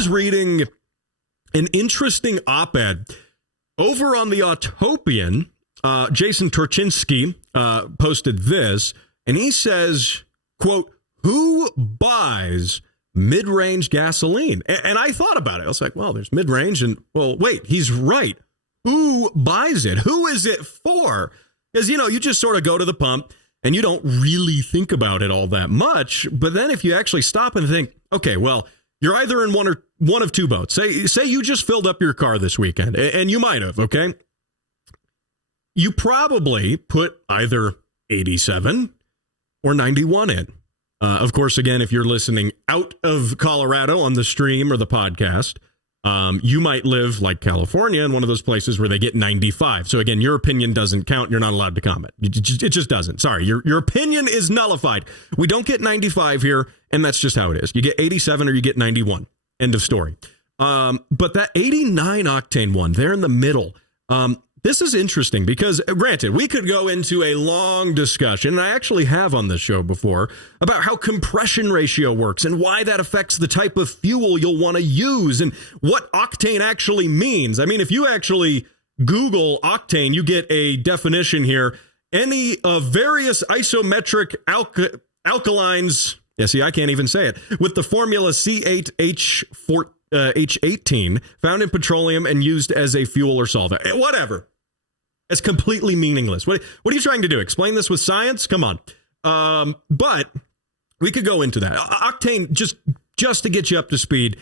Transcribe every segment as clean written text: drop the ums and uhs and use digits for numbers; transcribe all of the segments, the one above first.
was reading an interesting op-ed over on the Autopian. Jason Torchinsky posted this, and he says, quote, "Who buys mid-range gasoline?" And I thought about it. I was like, well, there's mid-range, and well, wait, he's right. Who buys it? Who is it for? Because, you just sort of go to the pump and you don't really think about it all that much. But then if you actually stop and think, okay, well, you're either in one of two boats. Say you just filled up your car this weekend, and you might have, okay? You probably put either 87 or 91 in. Of course, again, if you're listening out of Colorado on the stream or the podcast, you might live like California in one of those places where they get 95. So again, your opinion doesn't count. You're not allowed to comment. It just doesn't. Sorry, your opinion is nullified. We don't get 95 here, and that's just how it is. You get 87 or you get 91. End of story. But that 89 octane one there in the middle, this is interesting because, granted, we could go into a long discussion, and I actually have on this show before, about how compression ratio works and why that affects the type of fuel you'll want to use and what octane actually means. I mean, if you actually Google octane, you get a definition here. Any of various isometric alkalines, I can't even say it, with the formula C8H18 found in petroleum and used as a fuel or solvent. Whatever. It's completely meaningless. What are you trying to do? Explain this with science? Come on. But we could go into that. Octane, just to get you up to speed,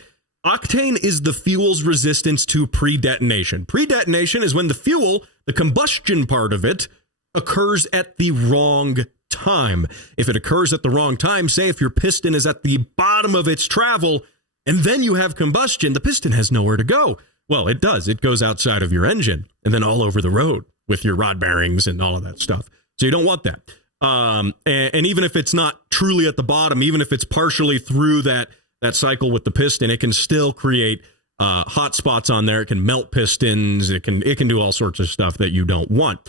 octane is the fuel's resistance to pre-detonation. Pre-detonation is when the fuel, the combustion part of it, occurs at the wrong time. If it occurs at the wrong time, say if your piston is at the bottom of its travel, and then you have combustion, the piston has nowhere to go. Well, it does. It goes outside of your engine and then all over the road with your rod bearings and all of that stuff. So you don't want that. And even if it's not truly at the bottom, even if it's partially through that cycle with the piston, it can still create hot spots on there. It can melt pistons. It can do all sorts of stuff that you don't want.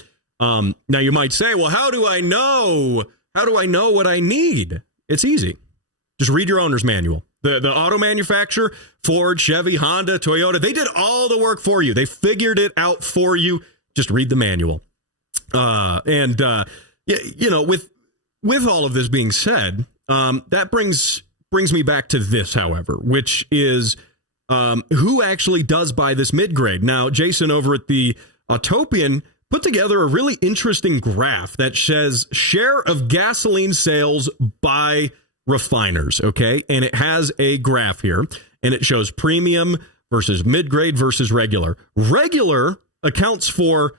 Now you might say, well, how do I know what I need? It's easy. Just read your owner's manual. The auto manufacturer, Ford, Chevy, Honda, Toyota, they did all the work for you. They figured it out for you. Just read the manual. With all of this being said, that brings me back to this, however, which is who actually does buy this mid-grade. Now, Jason over at the Autopian put together a really interesting graph that says share of gasoline sales by refiners, okay? And it has a graph here, and it shows premium versus mid-grade versus regular. Regular accounts for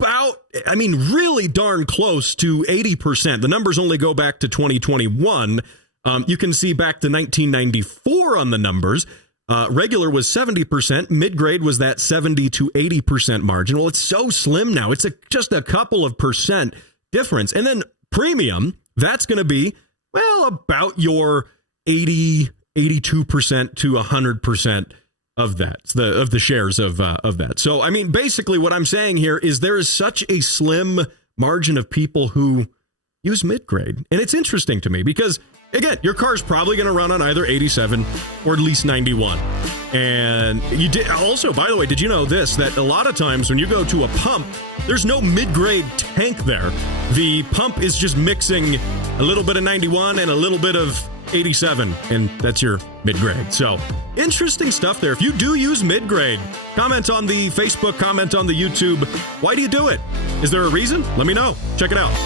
really darn close to 80%. The numbers only go back to 2021. You can see back to 1994 on the numbers. Regular was 70%. Mid-grade was that 70 to 80% margin. Well, it's so slim now. It's just a couple of percent difference. And then premium, that's going to be, well, about your 82% to 100% of that, of the shares of that. So, I mean, basically what I'm saying here is there is such a slim margin of people who use mid-grade. And it's interesting to me because, again, your car is probably going to run on either 87 or at least 91. And you did also, by the way, did you know this, that a lot of times when you go to a pump, there's no mid-grade tank there. The pump is just mixing a little bit of 91 and a little bit of 87, and that's your mid-grade. So interesting stuff there. If you do use mid-grade, comment on the Facebook, comment on the YouTube. Why do you do it? Is there a reason? Let me know. Check it out.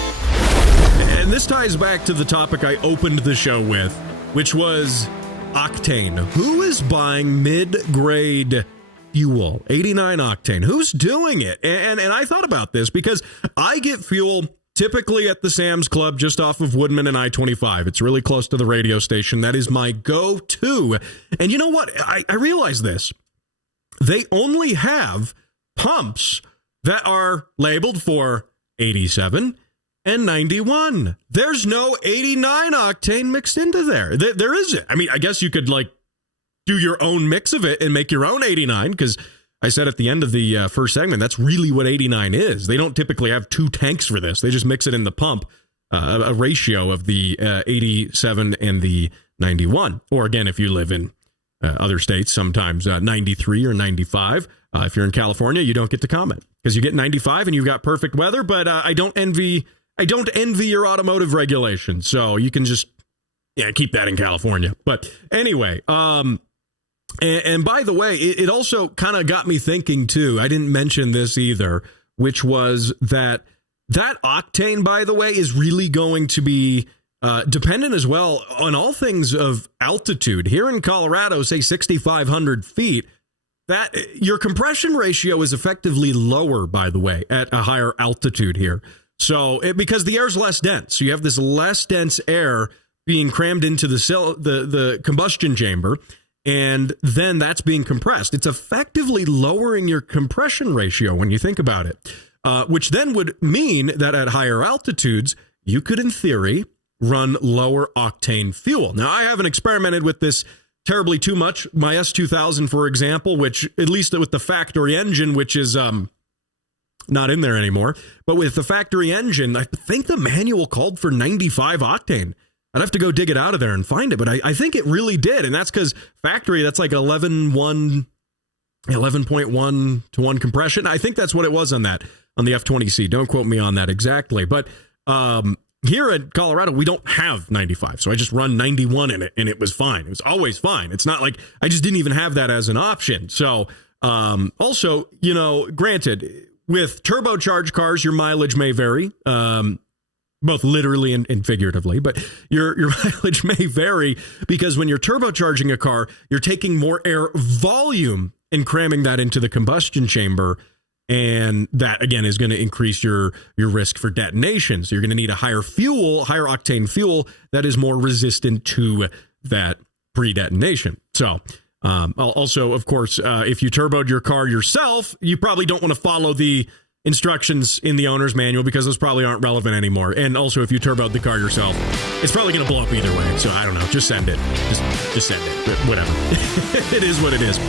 And this ties back to the topic I opened the show with, which was octane. Who is buying mid-grade fuel? 89 octane. Who's doing it? And I thought about this because I get fuel typically at the Sam's Club just off of Woodman and I-25. It's really close to the radio station. That is my go-to. And you know what? I realized this. They only have pumps that are labeled for 87 and 91. There's no 89 octane mixed into there. There isn't. I mean, I guess you could do your own mix of it and make your own 89, because I said at the end of the first segment, that's really what 89 is. They don't typically have two tanks for this. They just mix it in the pump, a ratio of the 87 and the 91. Or again, if you live in Other states, sometimes 93 or 95. If you're in California, you don't get to comment because you get 95 and you've got perfect weather. But I don't envy your automotive regulations. So you can just keep that in California. But anyway, and by the way, it also kind of got me thinking too. I didn't mention this either, which was that octane, by the way, is really going to be dependent as well on all things of altitude. Here in Colorado, say 6,500 feet, that your compression ratio is effectively lower, by the way, at a higher altitude here. So because the air is less dense, so you have this less dense air being crammed into the combustion chamber, and then that's being compressed. It's effectively lowering your compression ratio when you think about it, which then would mean that at higher altitudes, you could, in theory, run lower octane fuel. Now, I haven't experimented with this terribly too much. My S2000, for example, which at least with the factory engine, which is not in there anymore, but with the factory engine, I think the manual called for 95 octane. I'd have to go dig it out of there and find it, but I think it really did. And that's because factory, that's like 11.1 to 1 compression. I think that's what it was on the F20C. Don't quote me on that exactly. But here at Colorado, we don't have 95. So I just run 91 in it and it was fine. It was always fine. It's not like I just didn't even have that as an option. So also, granted, with turbocharged cars, your mileage may vary. Both literally and figuratively, but your mileage may vary because when you're turbocharging a car, you're taking more air volume and cramming that into the combustion chamber. And that, again, is going to increase your risk for detonation. So you're going to need a higher octane fuel that is more resistant to that pre-detonation. So also, of course, if you turboed your car yourself, you probably don't want to follow the instructions in the owner's manual because those probably aren't relevant anymore. And also, if you turboed the car yourself, it's probably going to blow up either way. So I don't know. Just send it. Just send it. Whatever. It is what it is.